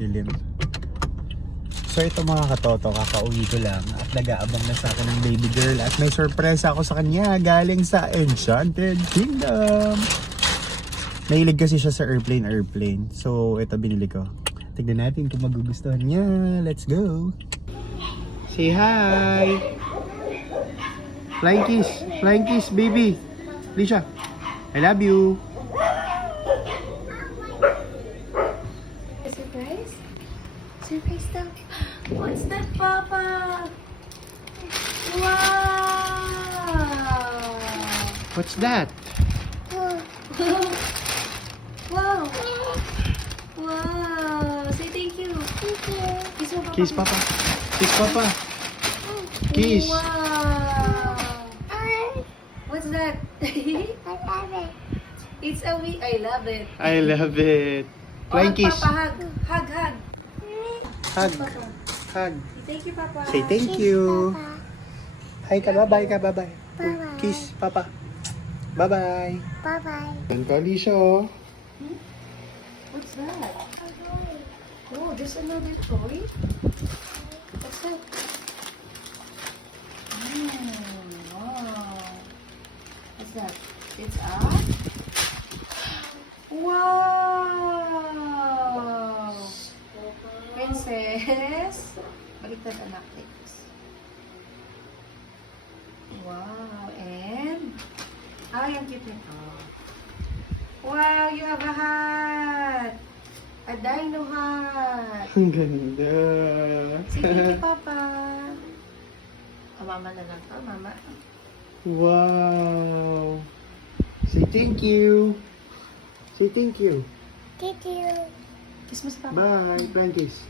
dilim. So ito mga katoto, kakauwi ko lang at nag-aabang na sa akin ng baby girl at may sorpresa ako sa kanya galing sa Enchanted Kingdom. Nahilig kasi siya sa airplane. So ito binili ko. Tignan natin kung magugustuhan niya. Let's go! Say hi! Flying kiss baby! Lisha, I love you! Surprise? Surprise daw. What's that, Papa? Wow! What's that? Wow! Wow! Say thank you. Kiss mo, Papa. Kiss Papa! Kiss! Wow! What's that? It's a we. I love it. I love it! Flying kiss! Papa, hug. Hug! Papa. Hug! Thank you, Papa. Say thank you! Hi ka, bye-bye ka, bye-bye! Kiss, Papa! Bye-bye! Bye-bye. Yan ka, Alicia, oh! What's that? Oh, there's another toy. What's that? Wow. What's that? It's a... Wow! Princess. Baliktad anak, please. Wow. And... ay, ang cute nito. Wow, you have a hat. A dino hat. Ang ganda! Say thank you, Papa. Mama na lang to, Mama. Wow! Say thank you! Say thank you! Thank you. Kiss mo si Papa. Bye! Flying kiss!